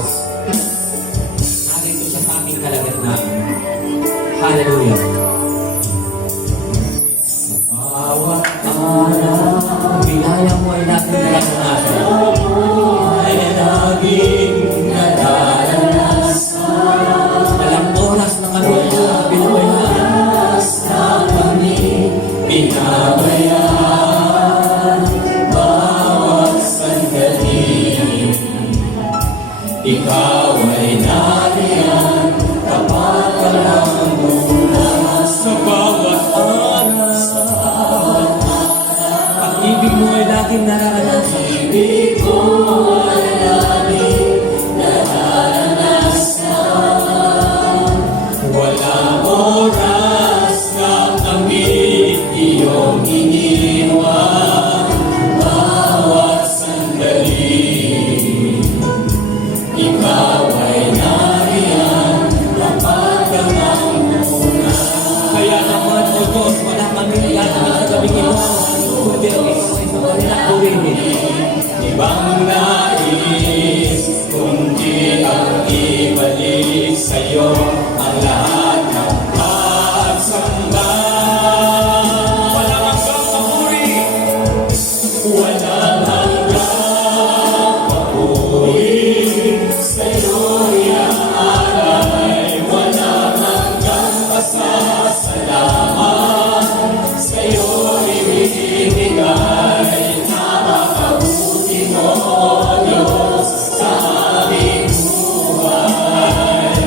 Diyos. Narito siya sa ating kalagitnaan. Hallelujah. Bawat araw, biyaya mo ay natin naranasan. Ay laging naranasan. Walang oras na kami binabayaan. Na kami binabayaan. Bawat sandali, ikaw ay nariyan. Kapag walang mula sa bawat araw. Pag-ibig mo ay laging naranasan. Pag-ibig mo ay laging naranasan. Walang oras na kami iyong iniwan. Bawat sandali, ikaw ay nariyan. Kapag walang muna. Kaya naman, O Diyos, wala kami iyatangan sa gabing ito. Kundi ang ikaw ay sa kanila kuwinin. Ibang nais, kundi ang ibalik sa'yo ang lahat ng pagsamba. Walang hanggang papuri, walang hanggang papuri, sa'yo'y ang alay. Walang hanggang pasasalamat, sa'yo'y ibigay. Napakabuti mo, Diyos, sa aming buhay.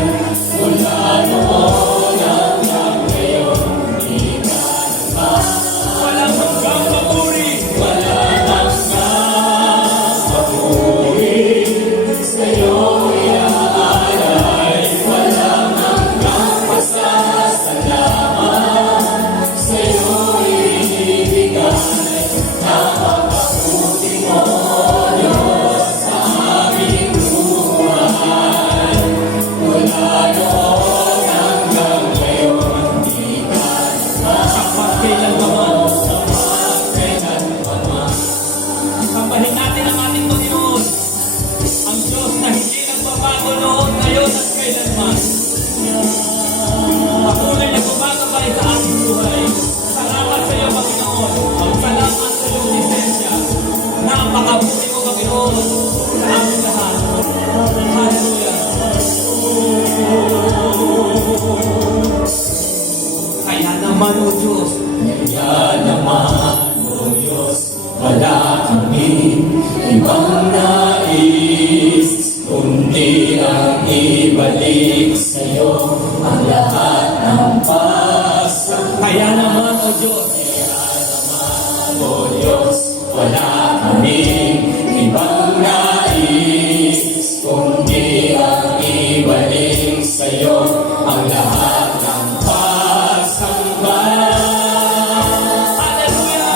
Mula noon hanggang ngayon, di ka naman. Walang hanggang papuri, walang hanggang papuri, sa'yo'y aalay. Walang hanggang pasasalamat, sa'yo'y ibigay. Napakabuti mo, Diyos, sa aming buhay. Mula noon hanggang ngayon, di ka naman. Kapag kailanman, sambahin natin ang ating Panginoon, ang Diyos na hindi nagbabago noon, ngayon at kailanman. Patuloy na gumagabay sa ating buhay. Salamat sa iyo, Panginoon. Salamat sa iyong lisensya. Napakabuti mo, Panginoon, sa aming lahat. Hallelujah. Kaya naman, O Diyos, kaya naman, O Diyos, wala kami ibang nais, kundi ang ibalik sa'yo ang lahat ng pasang. Kaya naman, O Diyos, O Diyos, wala kaming ibang nais, kundi ang ibalik sa'yo ang lahat ng pasamba. Hallelujah!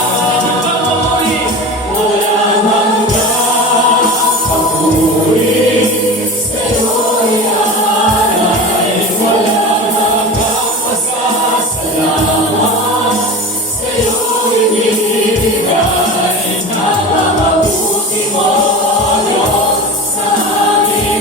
Ang papuri, walang hanggang papuri, sa'yo'y alay. Walang hanggang pasasalamat, sa'yo'y ibigay. Napakabuti mo, Diyos, sa aming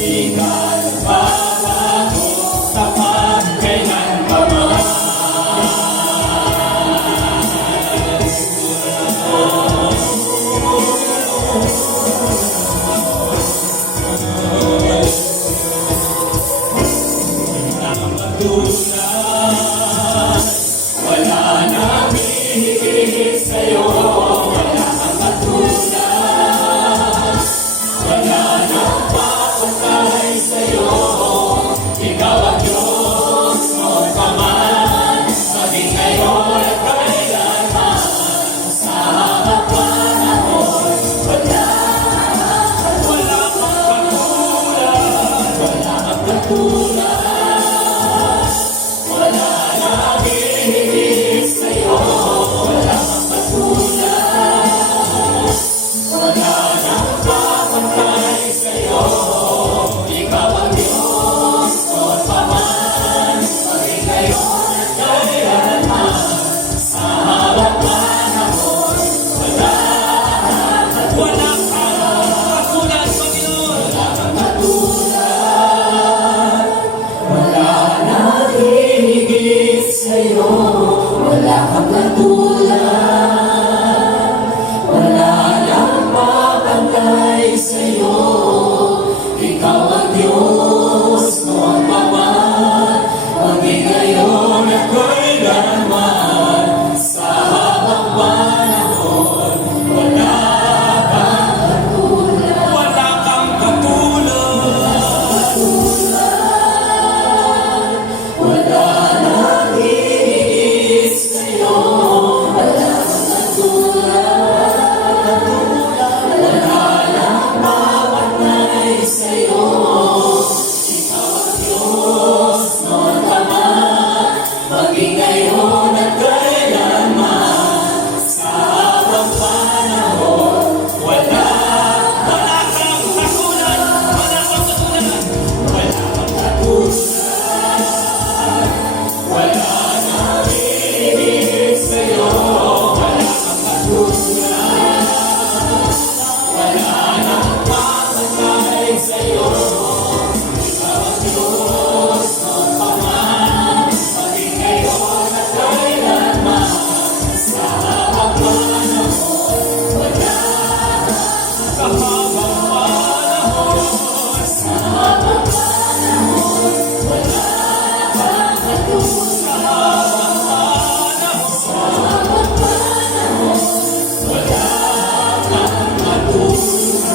di ka nagbabago, tapat kailanman. Wala nang hihigit sa'yo, wala kang katulad, wala nang papatay sa'yo, ikaw ang Diyos mo paman, maging ngayon at kailanman, sa mga panahon, wala kang katulad, wala kang katulad. Wala kang katulad, wala nang papantay sa'yo, ikaw ang Diyos noon pa man, maging ngayon at kailanman, sa habang panahon, wala kang katulad, wala kang katulad, wala nang hihigit sa'yo, wala kang katulad, wala nang mapatay sa'yo, ikaw ang Diyos noon pa man, maging ngayon at kailanman, sa habang panahon, wala kang katulad, wala kang katulad, wala kang katulad, wala nang hihigit sa'yo, wala kang katulad, wala nang papatay sa'yo, ikaw ang Diyos noon pa man, maging ngayon at kailanman, sa habang panahon, wala sa habang panahon, sa habang panahon, wala kang katulad, sa habang panahon, sa habang panahon, wala kang katulad.